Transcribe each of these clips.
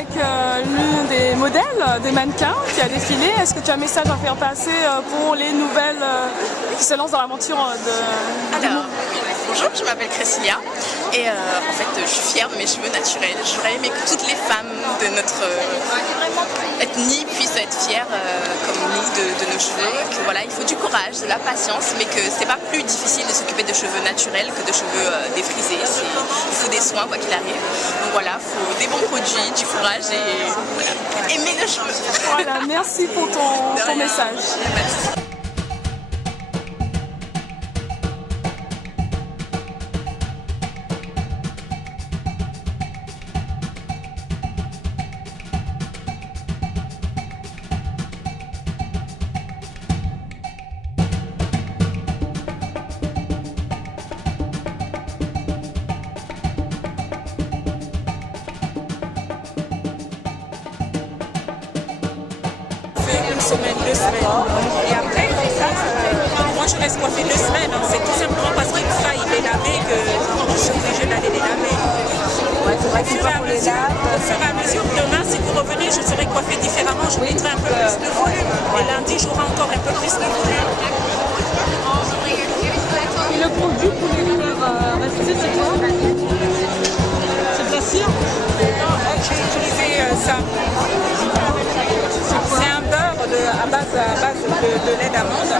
avec l'une des modèles, des mannequins qui a défilé. Est-ce que tu as un message à faire passer pour les nouvelles qui se lancent dans l'aventure de... Alors, bonjour, je m'appelle Crescilia et en fait je suis fière de mes cheveux naturels. J'aurais aimé que toutes les femmes de notre ethnie puissent être fières comme nous de nos cheveux. Que, voilà, il faut du courage, de la patience, mais que c'est pas plus difficile de s'occuper de cheveux naturels que de cheveux défrisés. Il faut des soins quoi qu'il arrive. Donc voilà, il faut des bons produits, du courage et voilà, aimer nos cheveux. Voilà, merci pour ton message. Une semaine, 2 semaines. Et après, moi je reste coiffée 2 semaines. C'est tout simplement parce qu'il est lavé que je suis obligée d'aller les laver. Au fur et à mesure, demain, si vous revenez, je serai coiffée différemment. Je mettrai un peu plus de volume. Et lundi, j'aurai encore un peu plus de volume. Et le produit pour les faire rester, c'est quoi? C'est de la cire? Non, j'ai utilisé ça. C'est un beurre à base de lait d'amande.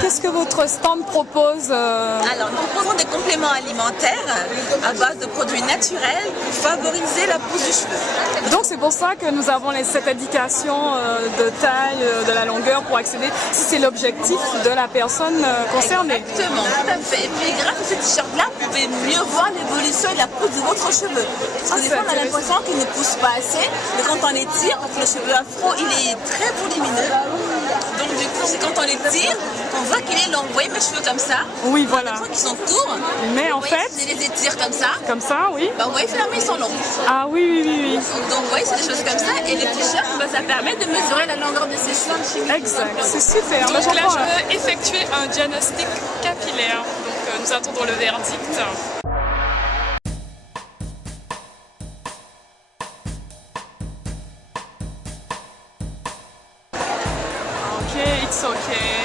Qu'est-ce que votre stand propose Alors, nous proposons des compléments alimentaires à base de produits naturels pour favoriser la pousse du cheveu. Donc c'est pour ça que nous avons cette indication de taille, de la longueur pour accéder, si c'est l'objectif de la personne concernée. Exactement, tout à fait. Et puis grâce à ce t-shirt-là, vous pouvez mieux voir l'évolution et la pousse de votre cheveu. Parce que des fois, on a l'impression qu'il ne pousse pas assez, mais quand on les tire, parce que le cheveu afro, il est très volumineux. Donc du coup, c'est quand on les tire, on voit qu'il est long. Vous voyez mes cheveux comme ça? Oui, voilà. Qui sont courts. Mais en fait, si je les étire comme ça. Comme ça, oui. Bah, vous voyez, finalement, ils sont longs. Ah oui, oui, oui, oui. Donc, vous voyez, c'est des choses comme ça. Et les t-shirts, bah, ça permet de mesurer la longueur de ses cheveux. Exact, c'est super. Donc là, je veux effectuer un diagnostic capillaire. Donc, nous attendons le verdict. Okay, it's okay.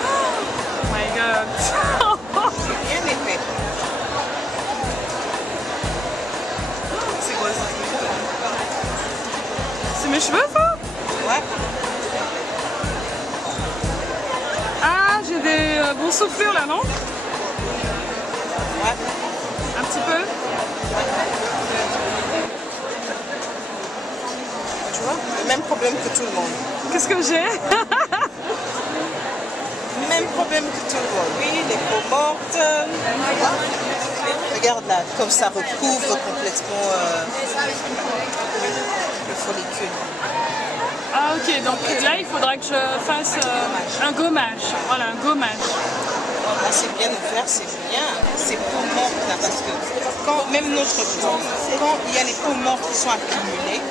Oh my god. C'est quoi ça? C'est mes cheveux ça? Ouais. Ah, j'ai des boursouflures là, non? Ouais. Un petit peu? Tu vois, le même problème que tout le monde. Qu'est-ce que j'ai? Même problème que tout le monde. Oui, les peaux mortes. Regarde là, comme ça recouvre complètement le follicule. Ah ok, donc là il faudra que je fasse un gommage. Voilà, un gommage. Là c'est bien ouvert, c'est bien. Ces peaux mortes là, parce que quand même notre peau, quand il y a les peaux mortes qui sont accumulées,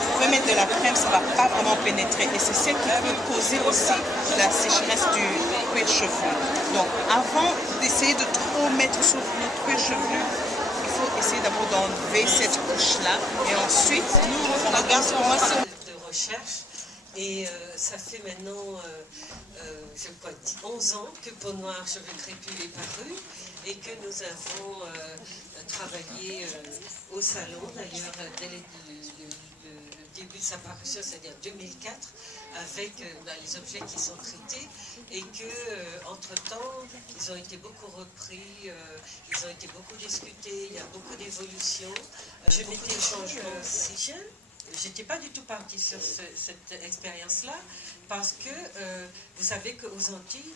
vous pouvez mettre de la crème, ça ne va pas vraiment pénétrer. Et c'est celle qui peut causer aussi la sécheresse du cuir chevelu. Donc avant d'essayer de trop mettre sur le cuir chevelu, il faut essayer d'abord d'enlever cette couche-là. Et ensuite, nous, on regarde sur moi de recherche. Et ça fait maintenant, je crois, 11 ans que Peau Noire, Cheveux Crépus est paru et que nous avons travaillé au salon, d'ailleurs, dès le début de sa parution, c'est-à-dire 2004, avec les objets qui sont traités et que, entre-temps, ils ont été beaucoup repris, ils ont été beaucoup discutés, il y a beaucoup d'évolutions. Je m'étais changé aussi. J'étais pas du tout partie sur cette expérience-là, parce que vous savez qu'aux Antilles,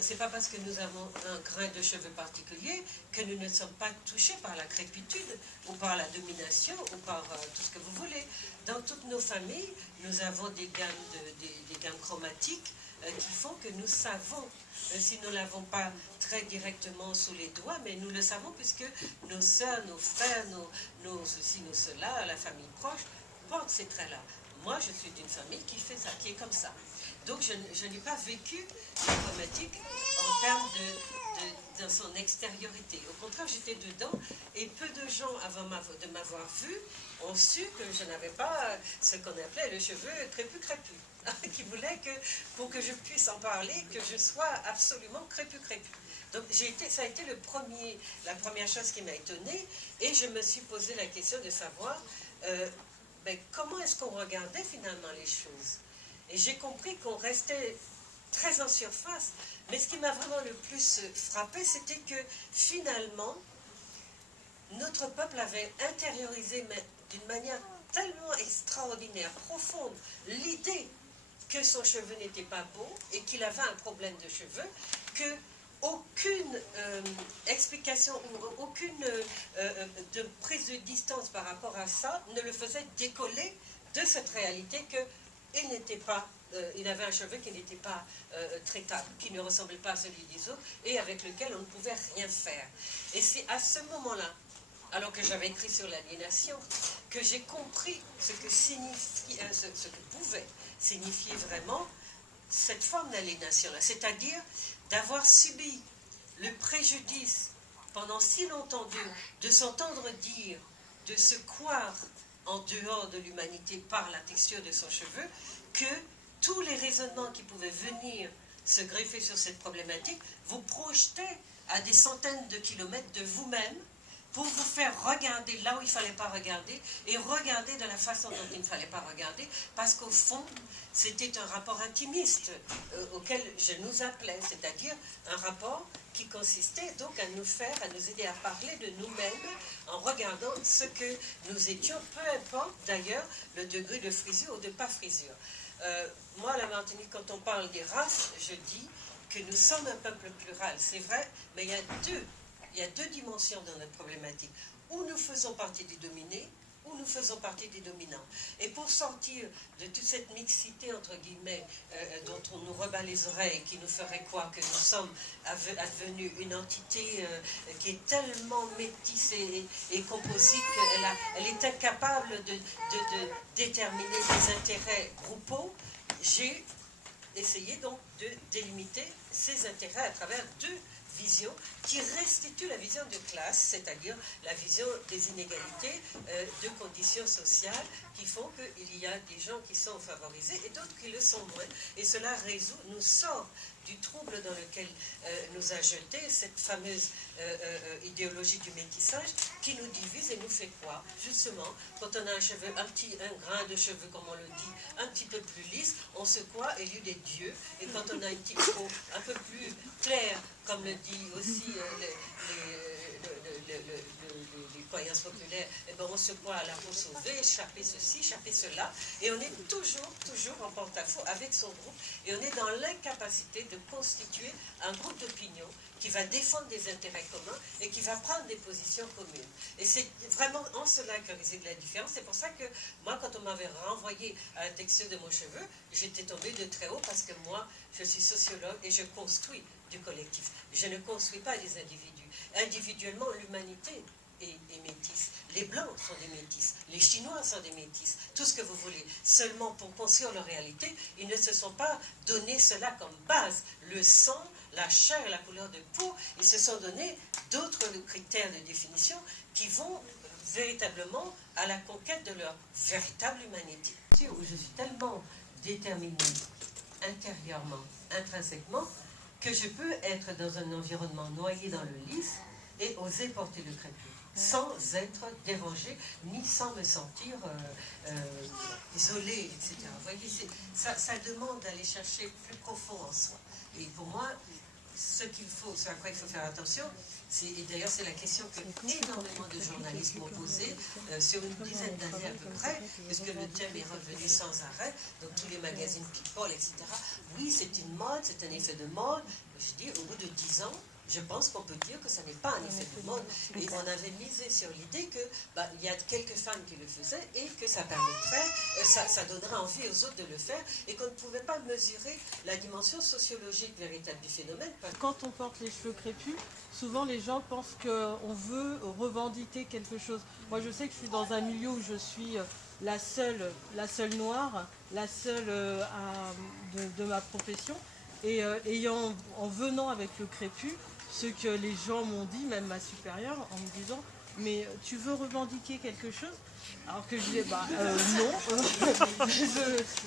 c'est pas parce que nous avons un grain de cheveux particulier que nous ne sommes pas touchés par la crépitude ou par la domination ou par tout ce que vous voulez. Dans toutes nos familles, nous avons des gammes chromatiques qui font que nous savons, même si nous ne l'avons pas très directement sous les doigts, mais nous le savons puisque nos sœurs, nos frères, nos ceci, nos cela, la famille proche, portent ces traits-là. Moi, je suis d'une famille qui fait ça, qui est comme ça. Donc, je n'ai pas vécu la chromatique en termes dans son extériorité. Au contraire, j'étais dedans et peu de gens, avant de m'avoir vu, ont su que je n'avais pas ce qu'on appelait le cheveu crépus-crépus, qui voulaient que, pour que je puisse en parler, que je sois absolument crépus-crépus. Donc, ça a été la première chose qui m'a étonnée, et je me suis posé la question de savoir comment est-ce qu'on regardait finalement les choses. Et j'ai compris qu'on restait très en surface, mais ce qui m'a vraiment le plus frappé, c'était que finalement, notre peuple avait intériorisé, mais d'une manière tellement extraordinaire, profonde, l'idée que son cheveu n'était pas beau et qu'il avait un problème de cheveux, que aucune explication ou aucune de prise de distance par rapport à ça ne le faisait décoller de cette réalité qu'il n'était pas, il avait un cheveu qui n'était pas traitable, qui ne ressemblait pas à celui des autres et avec lequel on ne pouvait rien faire. Et c'est à ce moment-là, alors que j'avais écrit sur l'aliénation, que j'ai compris ce que pouvait signifier vraiment cette forme d'aliénation-là, c'est-à-dire d'avoir subi le préjudice pendant si longtemps de s'entendre dire, de se croire en dehors de l'humanité par la texture de son cheveu, que tous les raisonnements qui pouvaient venir se greffer sur cette problématique vous projetaient à des centaines de kilomètres de vous-même pour vous faire regarder là où il ne fallait pas regarder et regarder de la façon dont il ne fallait pas regarder, parce qu'au fond, c'était un rapport intimiste auquel je nous appelais, c'est-à-dire un rapport qui consistait donc à nous aider à parler de nous-mêmes en regardant ce que nous étions, peu importe d'ailleurs le degré de frisure ou de pas frisure. Moi, à la Martinique, quand on parle des races, je dis que nous sommes un peuple plural, c'est vrai, mais il y a deux dimensions dans notre problématique. Où nous faisons partie des dominés, où nous faisons partie des dominants. Et pour sortir de toute cette mixité, entre guillemets, dont on nous rebat les oreilles, qui nous ferait croire que nous sommes advenus une entité qui est tellement métisse et composite qu'elle est incapable de déterminer des intérêts groupaux, j'ai essayé donc de délimiter ces intérêts à travers deux vision qui restitue la vision de classe, c'est-à-dire la vision des inégalités de conditions sociales qui font qu'il y a des gens qui sont favorisés et d'autres qui le sont moins. Et cela nous sort du trouble dans lequel nous a jeté cette fameuse idéologie du métissage qui nous divise et nous fait croire, justement, quand on a un grain de cheveux, comme on le dit, un petit peu plus lisse, on se croit élu des dieux, et quand on a une petite peau un peu plus claire, comme le dit aussi les croyances populaires, eh ben on se croit à la peau sauvée, échapper ceci, échapper cela, et on est toujours en porte-à-faux avec son groupe, et on est dans l'incapacité de constituer un groupe d'opinion qui va défendre des intérêts communs et qui va prendre des positions communes. Et c'est vraiment en cela que réside la différence. C'est pour ça que moi, quand on m'avait renvoyé à la texture de mon cheveu, j'étais tombée de très haut parce que moi, je suis sociologue et je construis du collectif. Je ne construis pas des individus. Individuellement, l'humanité est métisse. Les Blancs sont des métis. Les Chinois sont des métis. Tout ce que vous voulez. Seulement pour construire leur réalité, ils ne se sont pas donné cela comme base. Le sang, la chair et la couleur de peau. Ils se sont donné d'autres critères de définition qui vont véritablement à la conquête de leur véritable humanité. Où je suis tellement déterminée intérieurement, intrinsèquement, que je peux être dans un environnement noyé dans le lys et oser porter le crépus, sans être dérangée, ni sans me sentir isolée, etc. Vous voyez, ça demande d'aller chercher plus profond en soi. Et pour moi, ce à quoi il faut faire attention, et d'ailleurs c'est la question que énormément de journalistes m'ont posée sur une dizaine d'années à peu près, parce que le thème est revenu sans arrêt, donc tous les magazines People, etc. Oui, c'est une mode, c'est un effet de mode. Je dis, au bout de 10 ans, je pense qu'on peut dire que ça n'est pas un effet de mode. Et on avait misé sur l'idée que il y a quelques femmes qui le faisaient et que ça permettrait, ça donnerait envie aux autres de le faire et qu'on ne pouvait pas mesurer la dimension sociologique véritable du phénomène. Quand on porte les cheveux crépus, souvent les gens pensent qu'on veut revendiquer quelque chose. Moi je sais que je suis dans un milieu où je suis la seule noire, la seule de ma profession. Et en venant avec le crépus, ce que les gens m'ont dit, même ma supérieure, en me disant « mais tu veux revendiquer quelque chose ?» Alors que je disais non,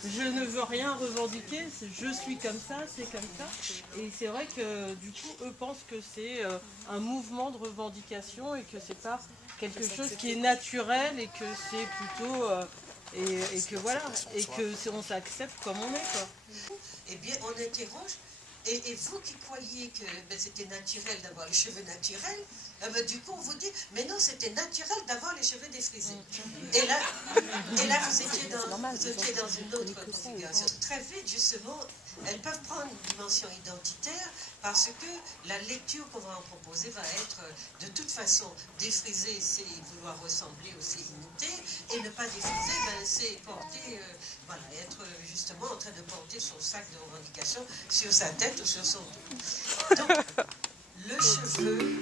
je ne veux rien revendiquer, je suis comme ça, c'est comme ça. Et c'est vrai que du coup, eux pensent que c'est un mouvement de revendication et que c'est pas quelque chose qui est naturel et que c'est plutôt... et que voilà, et qu'on s'accepte comme on est, quoi. Eh bien, on interroge, et vous qui croyez que c'était naturel d'avoir les cheveux naturels, du coup, on vous dit, mais non, c'était naturel d'avoir les cheveux défrisés. Et là vous étiez dans une autre configuration. Très vite, justement, elles peuvent prendre une dimension identitaire parce que la lecture qu'on va en proposer va être, de toute façon, défriser, c'est vouloir ressembler ou c'est imiter, et ne pas défriser, c'est porter, être justement en train de porter son sac de revendication sur sa tête ou sur son dos. Donc, le cheveu